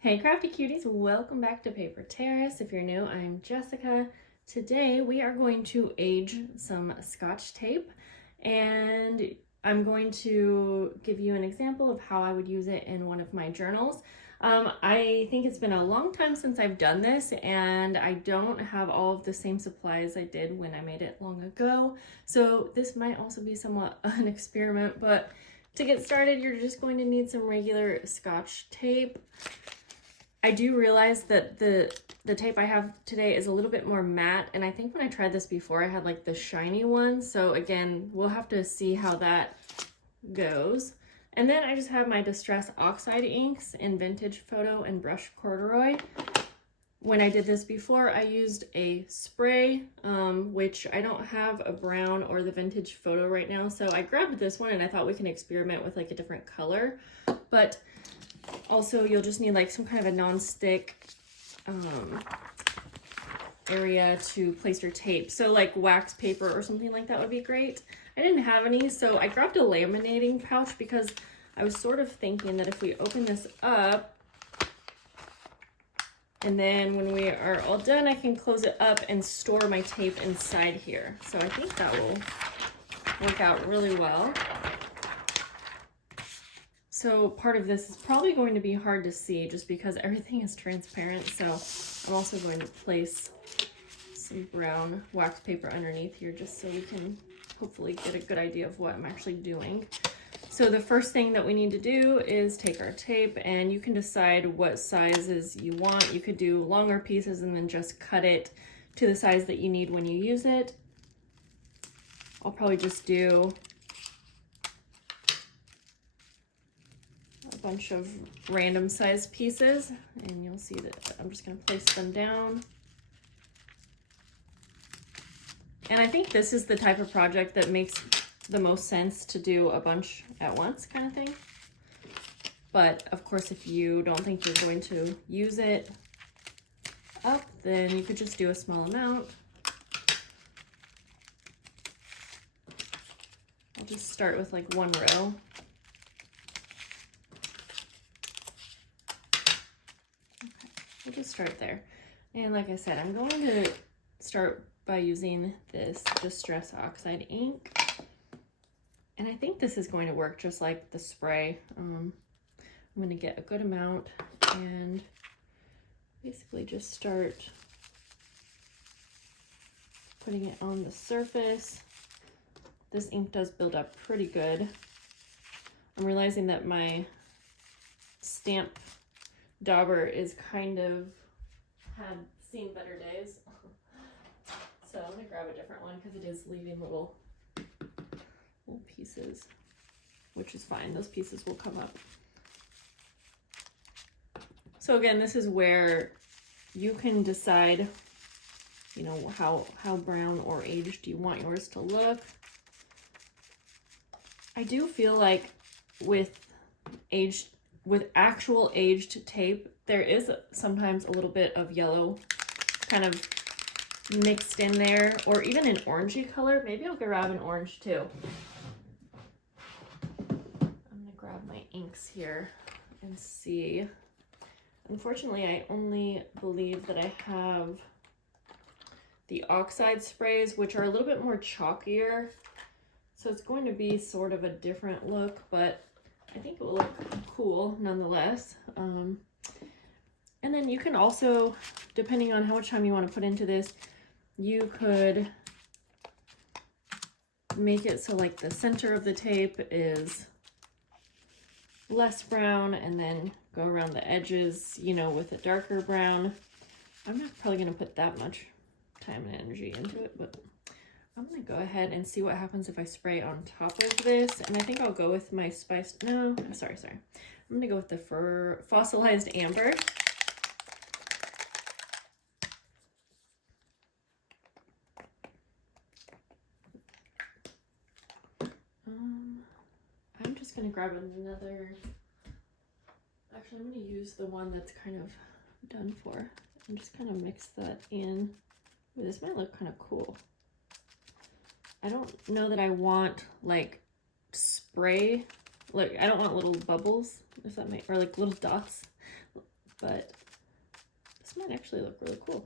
Hey crafty cuties, welcome back to Paper Terrace. If you're new, I'm Jessica. Today we are going to age some Scotch tape, and I'm going to give you an example of how I would use it in one of my journals. I think it's been a long time since I've done this, and I don't have all of the same supplies I did when I made it long ago, so this might also be somewhat an experiment. But to get started, you're just going to need some regular Scotch tape. I do realize that the tape I have today is a little bit more matte, and I think when I tried this before I had like the shiny one, so again we'll have to see how that goes. And then I just have my Distress Oxide inks in Vintage Photo and Brush Corduroy. When I did this before, I used a spray, which I don't have a brown or the Vintage Photo right now, so I grabbed this one and I thought we can experiment with like a different color. But also, you'll just need like some kind of a non-stick area to place your tape. So like wax paper or something like that would be great. I didn't have any, so I grabbed a laminating pouch because I was sort of thinking that if we open this up, and then when we are all done, I can close it up and store my tape inside here. So I think that will work out really well. So part of this is probably going to be hard to see just because everything is transparent. So I'm also going to place some brown wax paper underneath here just so we can hopefully get a good idea of what I'm actually doing. So the first thing that we need to do is take our tape, and you can decide what sizes you want. You could do longer pieces and then just cut it to the size that you need when you use it. I'll probably just do a bunch of random sized pieces, and you'll see that I'm just going to place them down. And I think this is the type of project that makes the most sense to do a bunch at once kind of thing. But of course, if you don't think you're going to use it up, then you could just do a small amount. I'll just start with like one row. We'll just start there. And like I said, I'm going to start by using this Distress Oxide ink. And I think this is going to work just like the spray. I'm going to get a good amount and basically just start putting it on the surface. This ink does build up pretty good. I'm realizing that my stamp dauber is kind of had seen better days. So I'm gonna grab a different one because it is leaving little pieces, which is fine. Those pieces will come up. So again, this is where you can decide, you know, how brown or aged you want yours to look. I do feel like with actual aged tape, there is sometimes a little bit of yellow kind of mixed in there, or even an orangey color. Maybe I'll grab an orange too. I'm gonna grab my inks here and see. Unfortunately, I only believe that I have the oxide sprays, which are a little bit more chalkier. So it's going to be sort of a different look, but I think it will look cool nonetheless. And then you can also, depending on how much time you want to put into this, you could make it so like the center of the tape is less brown, and then go around the edges, you know, with a darker brown. I'm not probably going to put that much time and energy into it, but I'm going to go ahead and see what happens if I spray on top of this. And I think I'll go with my sorry. I'm going to go with the fossilized amber. I'm just going to grab another. Actually, I'm going to use the one that's kind of done for and just kind of mix that in. Ooh, this might look kind of cool. I don't know that I want like spray, like I don't want little bubbles, if that makes, or like little dots. but this might actually look really cool.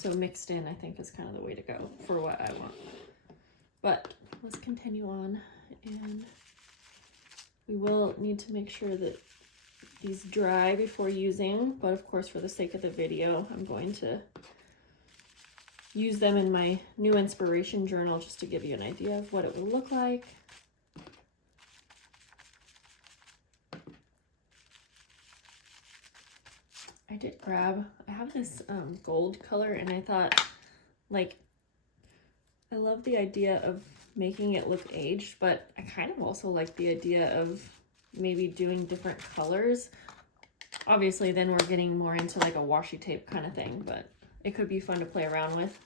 So mixed in, I think, is kind of the way to go for what I want. But let's continue on, and we will need to make sure that these dry before using, but of course for the sake of the video, I'm going to use them in my new inspiration journal just to give you an idea of what it will look like. I did grab, I have this gold color, and I thought, like, I love the idea of making it look aged, but I kind of also like the idea of maybe doing different colors. Obviously then we're getting more into like a washi tape kind of thing, but it could be fun to play around with.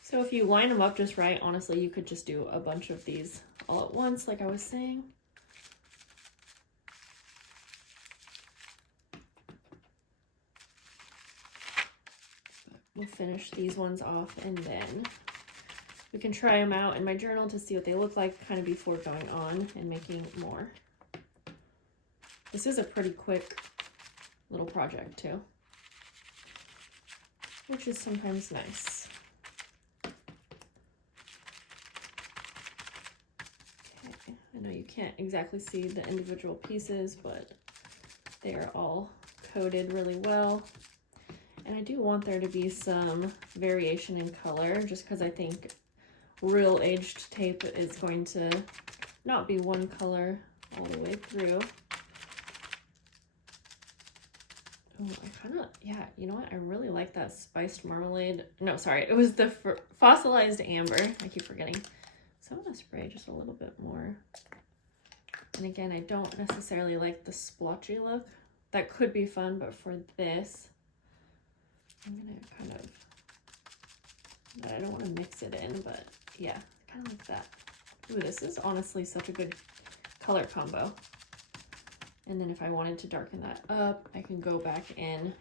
So if you line them up just right, honestly, you could just do a bunch of these all at once, like I was saying. We'll finish these ones off, and then we can try them out in my journal to see what they look like kind of before going on and making more. This is a pretty quick little project too, which is sometimes nice. Okay, I know you can't exactly see the individual pieces, but they are all coated really well. And I do want there to be some variation in color, just because I think real aged tape is going to not be one color all the way through. Oh, I kind of, yeah, you know what? I really like that spiced marmalade. No, sorry, it was the fossilized amber. I keep forgetting. So I'm going to spray just a little bit more. And again, I don't necessarily like the splotchy look. That could be fun, but for this, I'm gonna kind of, I don't want to mix it in, but yeah, kind of like that. Ooh, this is honestly such a good color combo. And then if I wanted to darken that up, I can go back in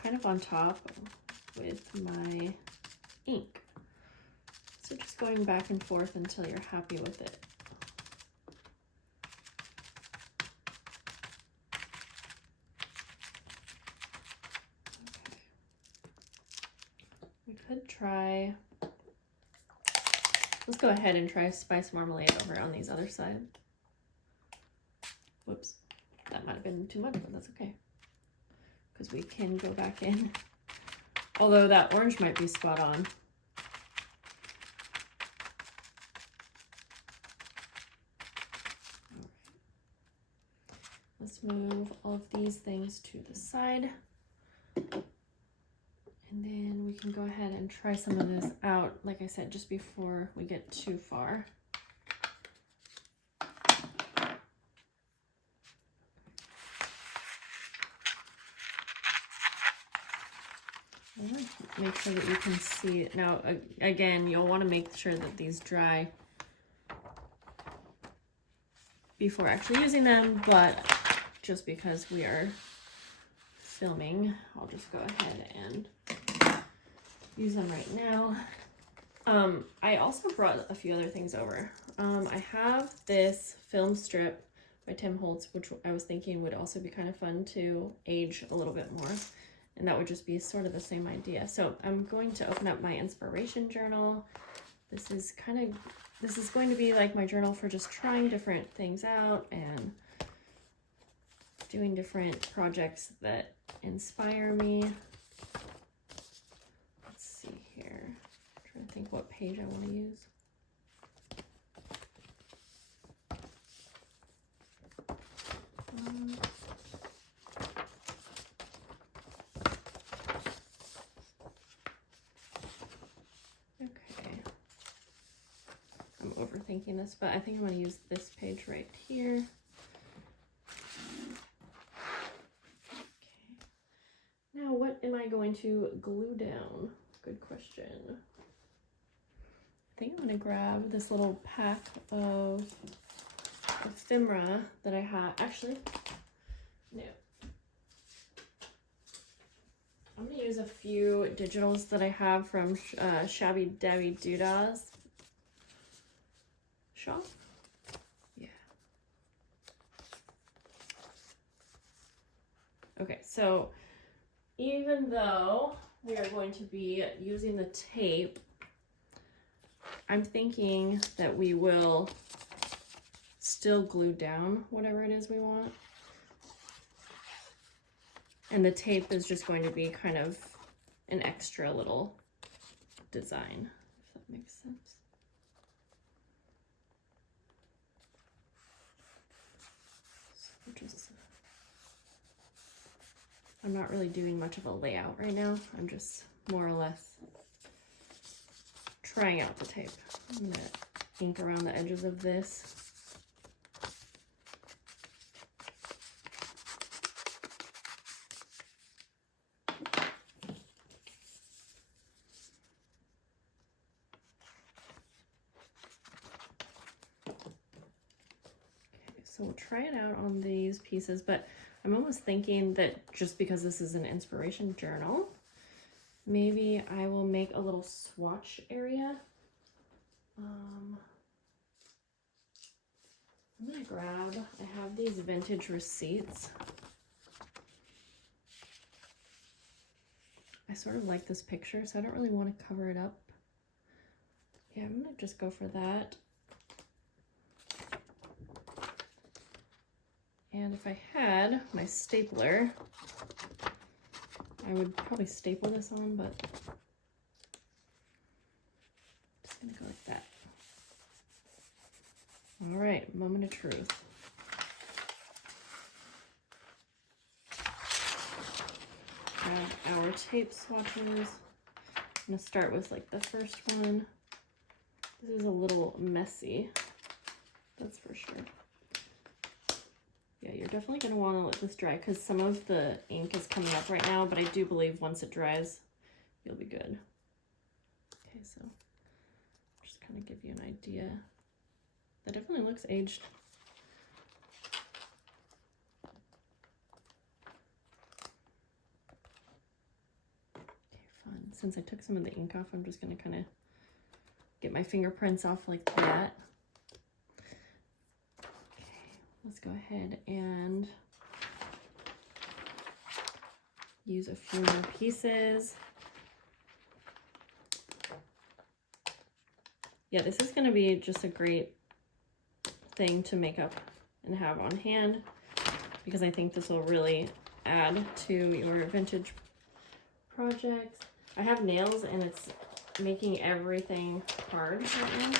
kind of on top with my ink. So just going back and forth until you're happy with it. We could try, let's go ahead and try spice marmalade over on these other side. Whoops, that might have been too much, but that's okay, because we can go back in. Although that orange might be spot on. All right. Let's move all of these things to the side. And then we can go ahead and try some of this out, like I said, just before we get too far. Make sure that you can see it. Now, again, you'll want to make sure that these dry before actually using them, but just because we are filming, I'll just go ahead and use them right now. I also brought a few other things over. I have this film strip by Tim Holtz, which I was thinking would also be kind of fun to age a little bit more. And that would just be sort of the same idea. So I'm going to open up my inspiration journal. This is going to be like my journal for just trying different things out and doing different projects that inspire me. Let's see here. I'm trying to think what page I want to use. Overthinking this, but I think I'm going to use this page right here. Okay. Now, what am I going to glue down? Good question. I think I'm going to grab this little pack of ephemera that I have. Actually, no. I'm going to use a few digitals that I have from Shabby Dabby Doodahs shop. Yeah. Okay, so even though we are going to be using the tape, I'm thinking that we will still glue down whatever it is we want. And the tape is just going to be kind of an extra little design, if that makes sense. So I'm not really doing much of a layout right now. I'm just more or less trying out the tape. I'm gonna ink around the edges of this. So we'll try it out on these pieces, but I'm almost thinking that just because this is an inspiration journal, maybe I will make a little swatch area. I'm gonna grab, I have these vintage receipts. I sort of like this picture, so I don't really want to cover it up. Yeah, I'm gonna just go for that. And if I had my stapler, I would probably staple this on, but I'm just gonna go like that. All right, moment of truth. Have our tape swatches. I'm gonna start with like the first one. This is a little messy, that's for sure. Yeah, you're definitely going to want to let this dry because some of the ink is coming up right now, but I do believe once it dries, you'll be good. Okay, so just kind of give you an idea. That definitely looks aged. Okay, fun. Since I took some of the ink off, I'm just going to kind of get my fingerprints off like that. Let's go ahead and use a few more pieces. Yeah, this is going to be just a great thing to make up and have on hand because I think this will really add to your vintage projects. I have nails and it's making everything hard right now.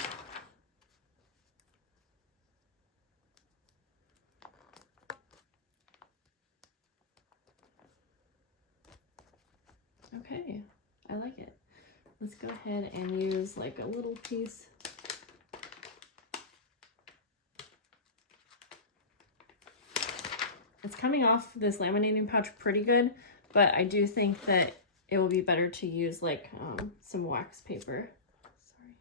Okay, I like it. Let's go ahead and use like a little piece. It's coming off this laminating pouch pretty good, but I do think that it will be better to use like some wax paper. Sorry.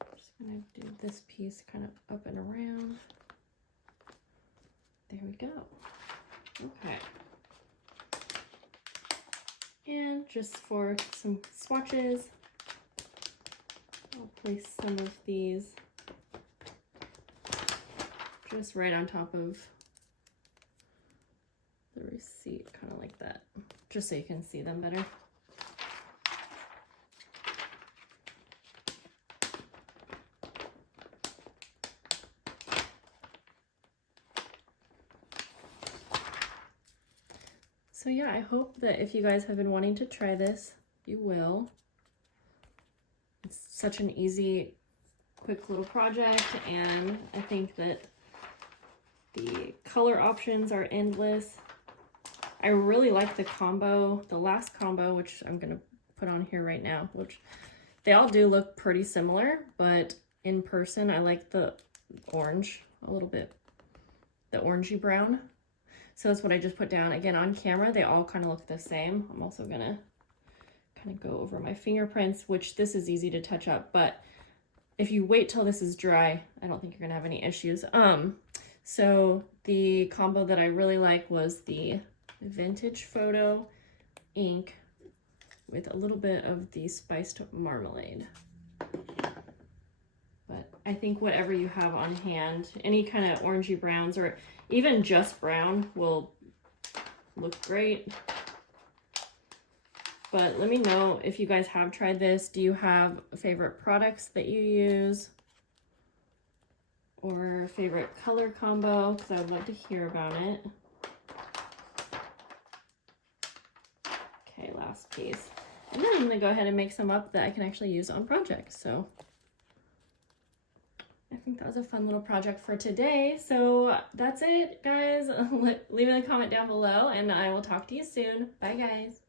I'm just gonna do this piece kind of up and around. There we go. Okay. And just for some swatches, I'll place some of these just right on top of the receipt, kind of like that, just so you can see them better. So yeah, I hope that if you guys have been wanting to try this, you will. It's such an easy, quick little project, and I think that the color options are endless. I really like the combo, the last combo, which I'm gonna put on here right now, which they all do look pretty similar, but in person, I like the orange a little bit, the orangey brown. So that's what I just put down. Again, on camera, they all kind of look the same. I'm also gonna kind of go over my fingerprints, which this is easy to touch up, but if you wait till this is dry, I don't think you're gonna have any issues. So the combo that I really like was the Vintage Photo ink with a little bit of the spiced marmalade. But I think whatever you have on hand, any kind of orangey browns or even just brown will look great. But let me know if you guys have tried this. Do you have favorite products that you use? Or favorite color combo? Because I would love to hear about it. Okay, last piece. And then I'm gonna go ahead and make some up that I can actually use on projects. So I think that was a fun little project for today. So that's it, guys. Leave a comment down below and I will talk to you soon. Bye, guys.